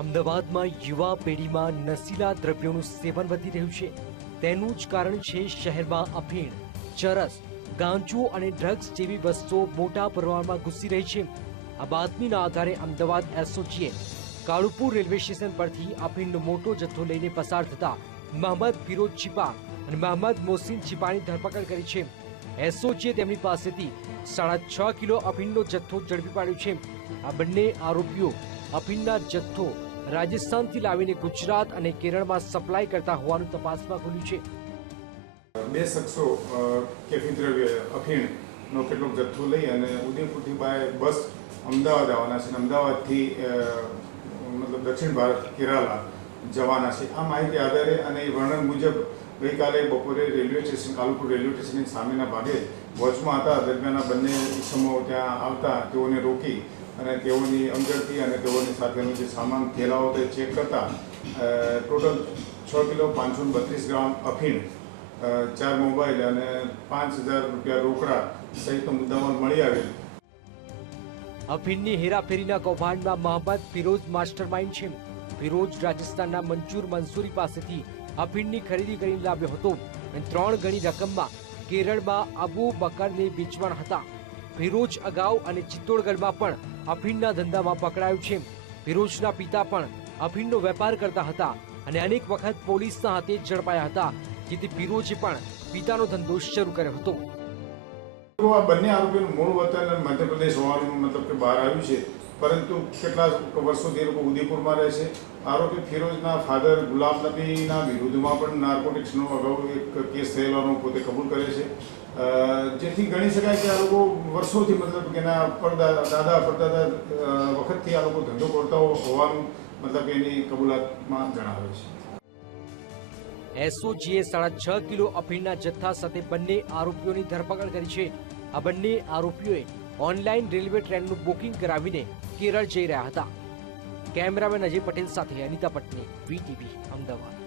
અમદાવાદમાં યુવા પેઢીમાં નશીલા દ્રવ્યોનું સેવન વધી રહ્યું છે. તેનું જ કારણ છે શહેરમાં અફીણ, ચરસ ગાંજો અને ડ્રગ્સ જેવી વસ્તુઓ મોટા પ્રમાણમાં ઘૂસી રહી છે. આ બાતમીના આધારે અમદાવાદ એસઓજીએ કાળુપુર રેલવે સ્ટેશન પરથી અફીણનો મોટો જથ્થો લઈને પસાર થતા મહંમદ ફિરોજ છીપા અને મહંમદ મોસીન છીપાની ધરપકડ કરી છે. એસઓજીએ તેમની પાસેથી સાડા છ કિલો અફીણનો જથ્થો ઝડપી પાડ્યો છે. આ બંને આરોપીઓ અફીણના જથ્થો રાજસ્થાનથી લાવીને ગુજરાત અને કેરળમાં સપ્લાય કરતા હોવાનું તપાસમાં ખુલ્યું છે. બે શખ્સો કેફી દ્રવ્ય અફીણનો કેટલોક જથ્થો લઈ અને ઉદયપુરથી બાય બસ અમદાવાદ આવવાના છે અમદાવાદથી મતલબ દક્ષિણ ભારત કેરાલા જવાના છે. આ માહિતી આધારે અને એ વર્ણન મુજબ ગઈકાલે બપોરે રેલવે સ્ટેશન, કાલુપુર રેલવે સ્ટેશનની સામેના ભાગે વોચમાં હતા. દરમિયાન બંને ઇસમો ત્યાં આવતા, તેઓને રોકી અને તેઓની અંદરથી અને તેઓની સાથેનો જે સામાન થેલાઓ તે ચેક કરતા ટોટલ છ કિલો પાંચસો બત્રીસ ગ્રામ અફીણ ચાર મોબાઈલ અને પાંચ હજાર રૂપિયા રોકડા સહિત મુદ્દામાલ મળી આવેલ. અફીણની હેરાફેરીના કૌભાંડમાં મોહમ્મદ ફિરોઝ માસ્ટરમાઇન્ડ છે. ફિરોજ રાજસ્થાનના મંજૂર મંસૂરી પાસેથી અફીણની ખરીદી કરીને લાવ્યો હતો અને ત્રણ ગણી રકમમાં કેરળમાં અબુ બકરને વેચવાણ હતા. ફિરોઝ અગાઉ અને ચિત્તોડગઢમાં પણ અફીણના ધંધામાં પકડાયો છે. ફિરોઝના પિતા પણ અફીણનો વેપાર કરતા હતા અને અનેક વખત પોલીસના હાથે ઝડપાયા હતા, જેથી ફિરોઝે પણ પિતાનો ધંધો શરૂ કર્યો હતો. આ બંને આરોપીનું મૂળ વતન મધ્યપ્રદેશ હોવાનું મતલબ કે બહાર આવ્યું છે. પરંતુ કેટલા વર્ષોથી એ લોકો ઉદયપુરમાં રહે છે. આરોપી ફિરોજના ફાધર ગુલામ નબીના વિરુદ્ધમાં પણ નાર્કોટિક્સનો અગાઉ એક કેસ થયેલાનો પોતે કબૂલ કરે છે. જેથી ગણી શકાય કે આ લોકો વર્ષોથી મતલબ કે એના પડદા, દાદા, પડદાદા વખતથી આ લોકો ધંધો કરતા હોવાનું મતલબ એની કબૂલાતમાં જણાવે છે. એસઓજીએ સાડા છ કિલો અફીણના જથ્થા સાથે બંને આરોપીઓની ધરપકડ કરી છે. આ બંને આરોપીઓએ ઓનલાઈન રેલવે ટ્રેનનું બુકિંગ કરાવીને કેરળ જઈ રહ્યા હતા. કેમેરામેન અજય પટેલ સાથે અનિતા પટની, વીટીવી, અમદાવાદ.